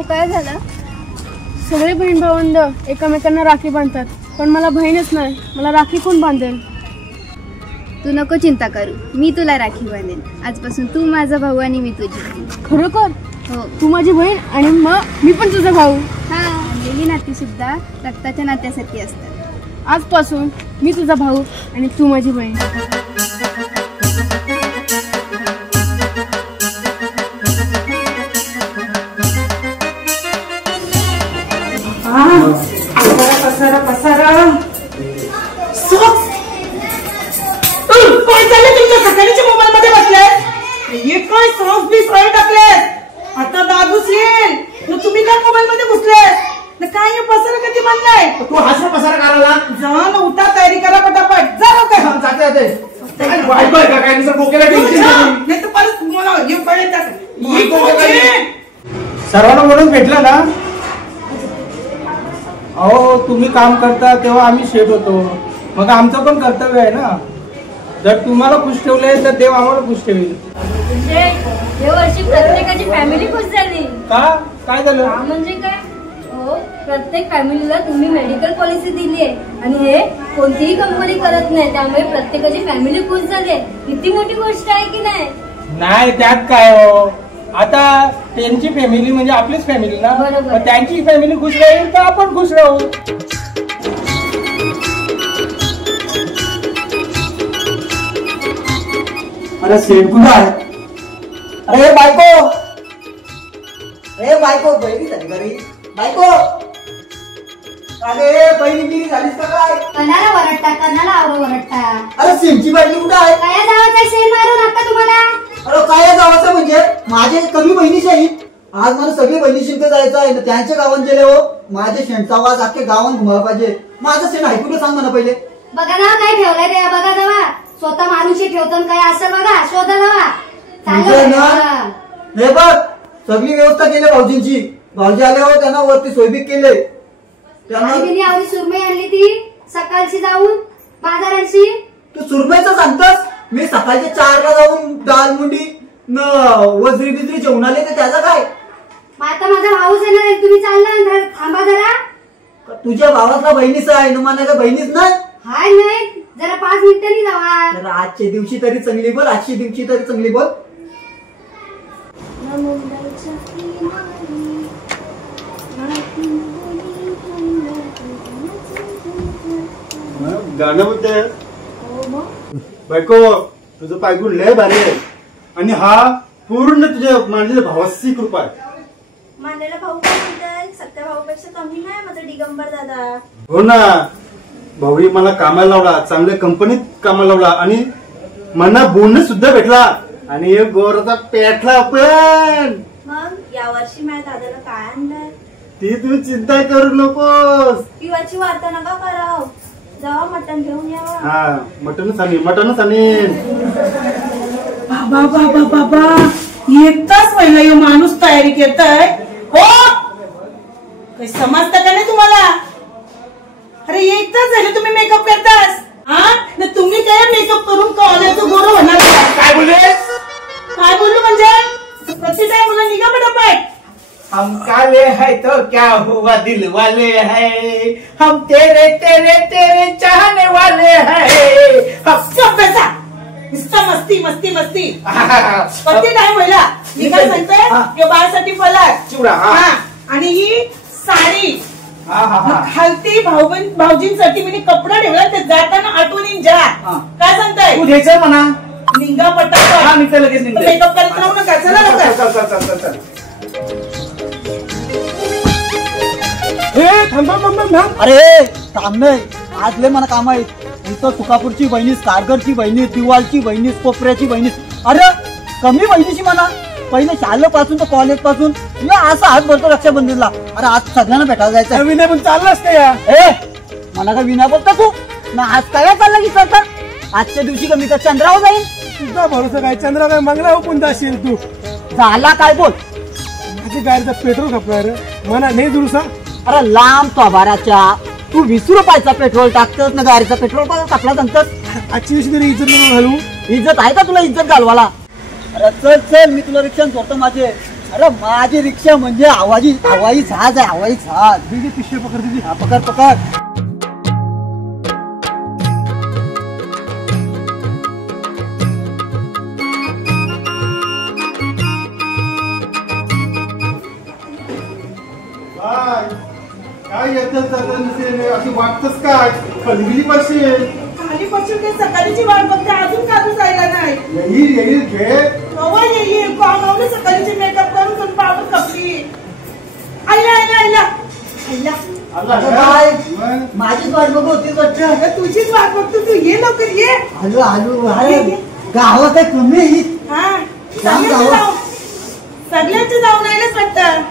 बाबू काय झालं? सगळे बहीण भावंड एकमेकांना राखी बांधतात, पण मला बहीणच नाही. मला राखी कोण बांधेल? तू नको चिंता करू, मी तुला राखी बांधेन. आजपासून तू माझा भाऊ आणि मी तुझी. खरोखर? हो. तू माझी बहीण आणि मग मी पण तुझा भाऊ. हा, ही नाती सुद्धा रक्ताच्या नात्यासारखी असतात. आजपासून मी तुझा भाऊ आणि तू माझी बहीण. पसारा पसारा काय चाललंय तुमच्या? सकाळीच्या मोबाईल मध्ये बसले हे काय सॉस बी सॉय टाकले. आता दादूस येईल मग तुम्ही काय मोबाईल मध्ये घुसले? काय हे पसारा कधी बांधलाय? तू हाच पसारा करायला जा ना, उठा, तयारी करा पटापट. जा काय जाते काय डोक्याला नाही तर परत मला घेऊन पडेल. सर्वांना म्हणून भेटलं ना. अहो तुम्ही काम करता तेव्हा आम्ही शेट होतो, मग आमचं पण कर्तव्य आहे ना. जर तुम्हाला खुश ठेवले तर देव आम्हाला खुश ठेवेल. या वर्षी प्रत्येकाची फॅमिली खुश झाली. का? काय झालं? म्हणजे काय? हो, प्रत्येक फॅमिलीला तुम्ही मेडिकल पॉलिसी दिली आहे आणि हे कोणतीही कंपनी करत नाही, त्यामुळे प्रत्येकाची फॅमिली खुश झाली. किती मोठी गोष्ट आहे की नाही? नाही त्यात काय हो, आता त्यांची फॅमिली म्हणजे आपलीच फॅमिली ना. बरोबर. त्यांची फॅमिली खुश राहील तर आपण खुश राहू. अरे सेठ कुठं आहे? अरे बायको, अरे बायको, बहिणी झाली का रे? बायको, अरे बहिणी गिरी झालीस का काय? कणाला वरटता, कणाला आवरो वरटता. अरे सेठची बायको कुठं आहे? काय जावाचा शेण मारून आता तुम्हाला? अरे काय जावाचं म्हणजे माझे कमी बहिणीचे आहेत. आज मला सगळी बहिणी शिंक जायचं आहे ना, त्यांच्या गावात गेले हो. माझे शेणचा आवाज अख्खे गावात घुमायला पाहिजे. माझं शेण ऐकून सांग ना पहिले. बघा ना काय ठेवलंय ते, बघा जावा. स्वतः माणूशी ठेवतो काय असं बघा, शोधा जावा. हे बघ, सगळी व्यवस्था केली भाऊजींची. भाऊजी आले हो, त्यांना वरती सोयबीक केले. त्यांनी आवडी सुरमई आणली ती सकाळची जाऊन बाजारांची. तू सुरमईचं सांगतोस? मी सकाळचे 4ला जाऊन दाल मुंडी न वजरी बिजरी जेवण आले तर त्याचा काय? आता माझा भाऊच आहे ना, तुम्ही चालला थांबा जरा. तुझ्या भावातला बहिणीच आहे ना, मला बहिणीच नाही. हाय नाही, जरा 5 मिनिटांनी जावा. तर आजच्या दिवशी तरी चांगली बोल, आजच्या दिवशी तरी चांगली बोल. गाणं बोलते बायको, तुझं पायगुण लय भारी आहे आणि हा पूर्ण तुझ्या मानलेल्या भावाची कृपा आहे. मानलेला भाऊ काय म्हणताय? सख्या भाऊपेक्षा कमी नाही माझा दिगंबर दादा. हो ना, भाऊही मला कामाला लावला, चांगल्या कंपनीत कामाला लावला आणि मला बोनस सुद्धा भेटला आणि एक गोरचा पेटला. पण मग यावर्षी माझ्या दादाला काय आणलंय? ती तू चिंता करू नकोस. पिवाची वार्ता नका कराव. जावा मटण घेऊन यावा. हा, मटणच आणीन. बाबा बाबा बाबा, एक तास पहिला यो माणूस तयारी करताय हो. काही समजतं का नाही तुम्हाला? अरे एक तास झाले तुम्ही मेकअप करतास. हा ना, तुम्ही काय मेकअप करून कॉलेजचं गोरं होणार? काय बोलले? काय बोललो म्हणजे? प्रति काय मुलं निघा पटापट. हम काले है तो क्या हुआ, दिल वाले है हम, तेरे तेरे तेरे चाहने वाले है. सब पैसा नुसतं मस्ती मस्ती मस्ती. प्रति टाइम व्हायला मी काय सांगतोय, बाळासाठी फलाट चिवडा आणि ही साडी. खालती भाऊजींसाठी मी कपडा ठेवला, ते जाताना आठवणीन जा. काय सांगताय? तू घ्यायचं म्हणा. निघा पटापट. हा, निघते लगेच निघते. मेकअप करत राहू नका. चला लवकर. अरे काम नाही, आज लय मला काम आहे. इथं तुकापूरची बहिणीस, कारगरची बहिणीस, दिवाळची बहिणीस, कोपऱ्याची बहिणीस. अरे कमी बहिणीची मला पहिले शाळेपासून तर कॉलेज पासून असं हात भरतो रक्षाबंधनला. अरे आज सगळ्यांना भेटायला जायचं. विनय पण चाललाच का या? मला काय विना बोलता तू ना? आज काय चाललं की सर? आजच्या दिवशी का मी का चंद्रावर जाईल? तुझा भरोसा काय? चंद्रा काय मंगला हुकून जाशील तू? झाला काय बोल? माझी गाडीचा पेट्रोल खपणार म्हणा नाही दुरुसा. अरे लांब तोबाराच्या, तू 20 रुपयाचा पेट्रोल टाकतोस ना, गाडीचा पेट्रोल टाकला सांगतोस. आजची दिवशी तरी इज्जत घालू. इज्जत आहे का तुला इज्जत घालवाला? अरे चल चल, मी तुला रिक्षा सोडतो माझे. अरे माझी रिक्षा म्हणजे हवाई जहाज आहे, हवाई जहाज. दीदी पिशवी पकड दीदी. हा, पकड पकड. काय येतात असं वाटतच काय खलबिली पाहिजे. खाली पडशील ते सकाळीची वाट बघते, अजून काजू जायला नाही. येईल येईल घे. नवा येईल पाहुणे सकाळीची मेकअप करून पण पावड कपली. आयला आयला आयला आयला. अगं बाय, माझीच वाट बघू होती वाटतं. अगं तुझीच वाट बघतो, तू ये लवकर ये. आलो आलो. अरे गावात आहे कमी आहे. हा जाऊ, जाऊ. सगळ्यांचे जाऊन आलेच वाटतं.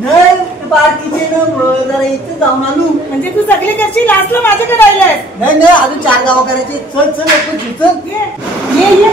नाही बाकीचे ना जरा इथे जाऊन आलो. म्हणजे तू सगळे करशील, लास्टला माझ्याकडे राहिलाय. नाही नाही, अजून 4 गावं करायचे. चल चल चल. ये ये ये.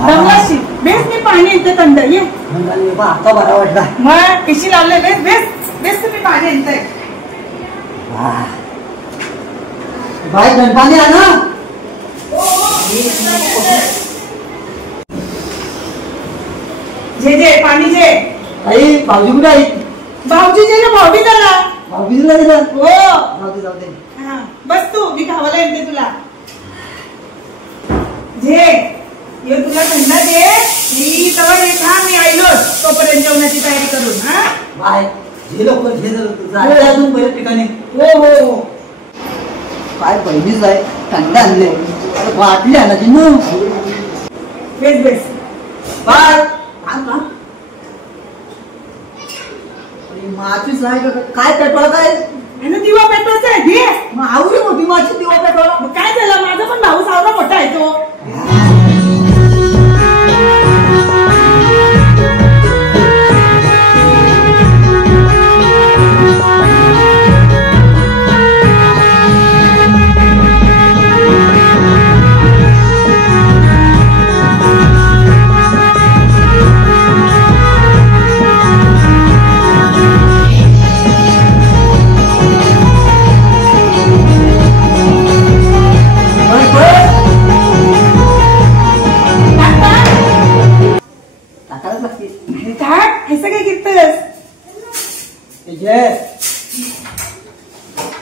दमलाशी बेस मी पाणी येते थंड. ये आता बरा वाटला. मग कशी लावले बेस बेस बेस तुम्ही पाणी येते. बाय गणपाणी आहे ना. जे जे पाणी जे. आई भाऊजी कुठे आहेत? भाऊजी जे ना भाऊजी झाला. भाऊजीला दिलं. हो जाऊ दे. हा बस तू, मी खावायला येते तुला. जे ये तुला थंड दे. मी तवर मी आईलो तोपर्यंत जेवणाची तयारी करून. हा बाय हे लवकर घे जरा. अजून बऱ्याच ठिकाणी. हो हो हो. काय बहिणीच आहे, थंड आणले. बाटली आणायची ना. Base base. बाय माचीच आहे का काय पेट्रोल काय आणि दिवा पेटवायचा आहे. घे. मग आवडी मोठी माची दिवा पेट्रोल. मग काय झालं, माझा पण भाऊ सावरा मोठा आहे तो.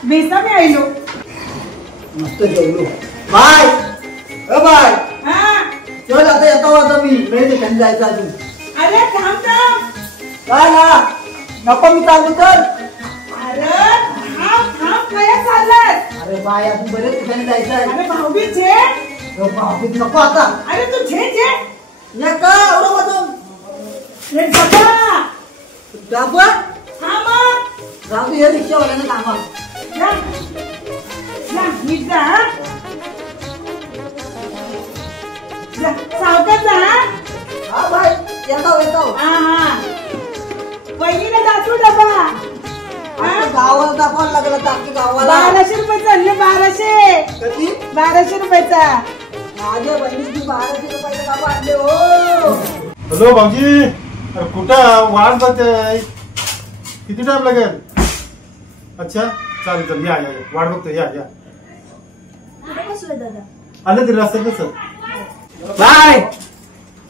बेसा मी आईलो. मस्त जेवलो. Bye bye. हा चल आता येतो. आता मी वेळ ठिकाणी जायचं अजून. अरे थांब थांब. काय ना नको मी चालू कर. अरे थांब थांब. काय चाललाय? अरे बाय अजून बरेच ठिकाणी जायचं आहे. अरे भाऊबी छे. भाऊबीज नको आता. अरे तू छे छे. या का एवढं वाजून रे बाबा डाबा. हा मग जाऊ दे, रिक्षावाल्यानं कामा. जा जा नीट जा. जा सावकाश जा. हा बाय येतो. हा हा. वहिनीला दाखवू डबा. गावाला दाखवायला लागला टाकी गावाला. 1200 रुपये चालले. 1200. कधी 1200 रुपयाचा. माझ्या बहिणीची 1200 रुपयाचे डबा आणले. हो हॅलो भाऊजी. अरे कुठं वाट बघताय? किती टाइम लागेल? अच्छा चालेल चालेल. या या वाट बघतो. या या कुठे बसलोय दादा? आलं तरी रस्त्यात सर. बाय.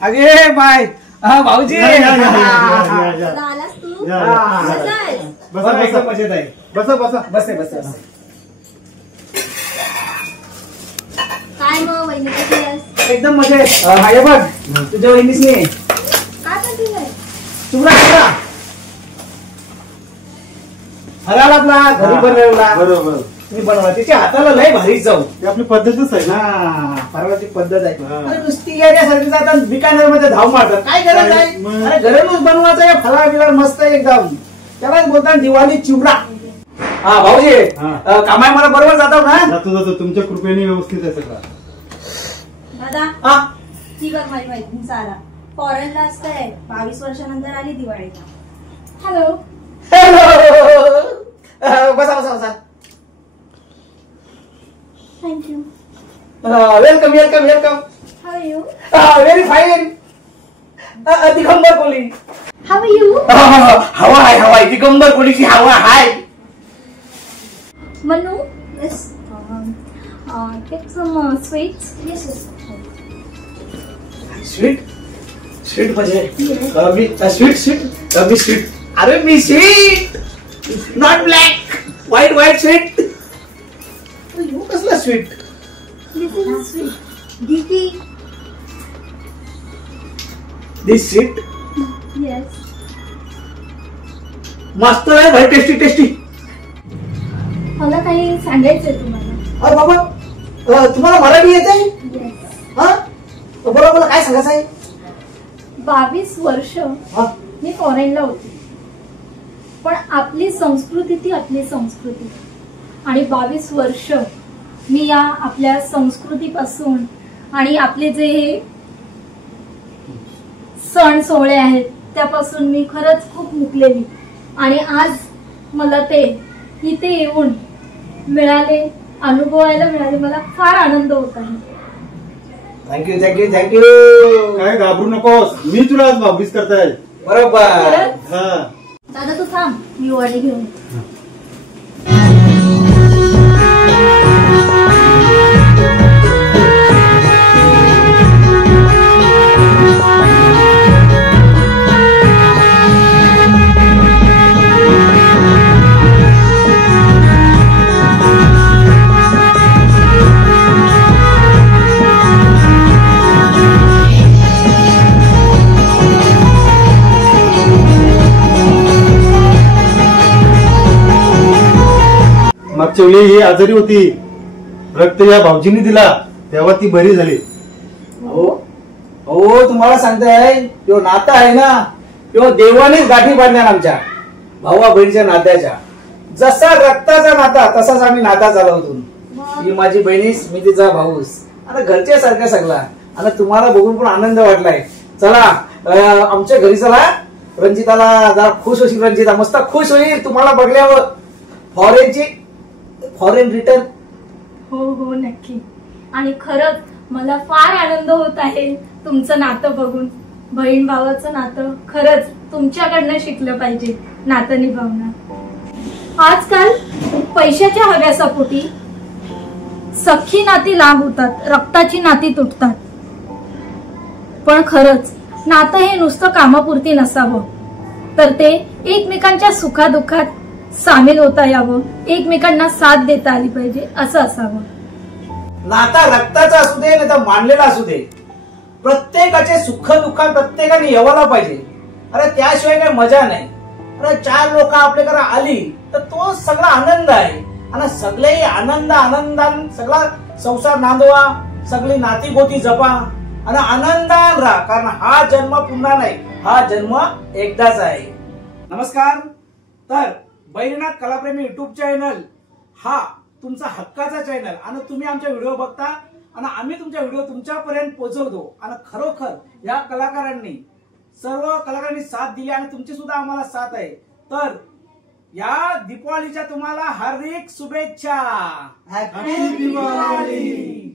अगे बाय. भाऊजी या. दादा आलास तू? या, कसा आहेस? बसा एकदम बसा मजेत आहे. बसा बसा. बसे. काय मग वहिनी कशी आहेस? एकदम मजेत. हे बघ तुझ्या वहिनीसने काय करतीये? चुकला हराला आपला घरी बनवला. बरोबर. मी बनवला. तिच्या हाताला लय भारी जाऊ. ती आपली पद्धतच आहे ना. परवाची पद्धत आहे. हा. अरे नुसती येण्यासारखी जातात बिकानेर मध्ये धाव मारतात. काय गरज आहे? मग? अरे घरूनच बनवायचं आहे. फळा बिळा मस्त एकदम. त्यालाच बोलतात दिवाळी चिवडा. हा भाऊजी हा. कामाय मला बरोबर जातो ना. जातो तुमच्या कृपेने व्यवस्थित आहे सगळं. दादा हा ती बघ माझी मैत्रीण सारा फॉरेनला असते. 22 वर्षानंतर आली दिवाळीला. हॅलो. बसा. Thank you. Welcome. How are you? Very fine. Digambar Kohli. How are you? हवा आहे. दिगंबर कोहलीची हवा आहे. Manu? Yes. Get some sweets. Yes. Sweet sweet म्हणजे मी स्वीट मी स्वीट. अरे मी sweet not black white white sweet. कसला स्वीट? दिस स्वीट मस्त आहे भाई. Tasty tasty. मला काही सांगायचंय तुम्हाला. अरे बाबा तुम्हाला मराठी येते? हा बोला बोला काय सांगायचं आहे? 22 वर्ष मी फॉरेनला होते, पण आपली संस्कृती ती आपली संस्कृती. आणि 22 वर्ष मी या आपल्या संस्कृतीपासून आणि आपले जे सण सोहळे आहेत त्यापासून मी खरंच खूप मुकलेली. आणि आज मला ते इथे येऊन मिळाले, अनुभवायला मिळाले. मला फार आनंद होत आहे. Thank you thank you thank you. काय घाबरू नकोस, मी तुला आज 22 करताय. बरोबर. दादा तू थांब, मी वडी घेऊन. मागच्या वेळी ही आजारी होती, रक्त या भाऊजींनी दिला तेव्हा ती बरी झाली. हो हो तुम्हाला सांगताय तो नाता आहे ना, तो देवानेच गाठी बांधल्या आमच्या भावा बहिणीच्या नात्याच्या. जसा रक्ताचा नाता तसाच आम्ही नाता चालवतो. ही माझी बहिणीस, मी तिचा भाऊस. आता घरच्या सारख्या सगळा. आता तुम्हाला बघून पण आनंद वाटलाय. चला आमच्या घरी चला. रंजिताला जरा खुश होशील. रंजिता मस्त खुश होईल तुम्हाला बघल्यावर. Foreign return. हो हो नक्की. आणि खरंच मला फार आनंद होत आहे तुमचं नातं बघून. बहीण भावाचं नातं खरंच तुमच्याकडनं शिकलं पाहिजे नातं निभावणं. आजकाल पैशाच्या हव्यासापोटी सख्खी नाती लांब होतात, रक्ताची नाती तुटतात. पण खरंच नातं हे नुसतं कामापुरती नसावं, तर ते एकमेकांच्या सुखादुःखात सामील होता यावं, एकमेकांना साथ देता आली पाहिजे असं असावं. नाता रक्ताचा असू दे नाही तर मानलेला असू दे, प्रत्येकाचे सुख दुःखात प्रत्येकाने येवायला पाहिजे. अरे त्याशिवाय काही मजा नाही. अरे 4 लोक आपल्या घरा आली तर तो सगळा आनंद आहे. आणि सगळे आनंदान सगळा संसार नांदवा, सगळी नाती गोती जपा आणि आनंदान राहा. कारण हा जन्म पुन्हा नाही, हा जन्म एकदाच आहे. नमस्कार. तर बैजनाथ कलाप्रेमी युट्यूब चॅनल हा तुमचा हक्काचा चॅनल आणि तुम्ही आमचे व्हिडिओ बघता आणि आम्ही तुमच्या व्हिडिओ तुमच्यापर्यंत पोहोचवतो. आणि खरोखर या कलाकारांनी सर्व कलाकारांनी साथ दिली आणि तुमची सुद्धा आम्हाला साथ आहे. तर या दीपावलीच्या तुम्हाला हार्दिक शुभेच्छा. हॅपी दिवाळी.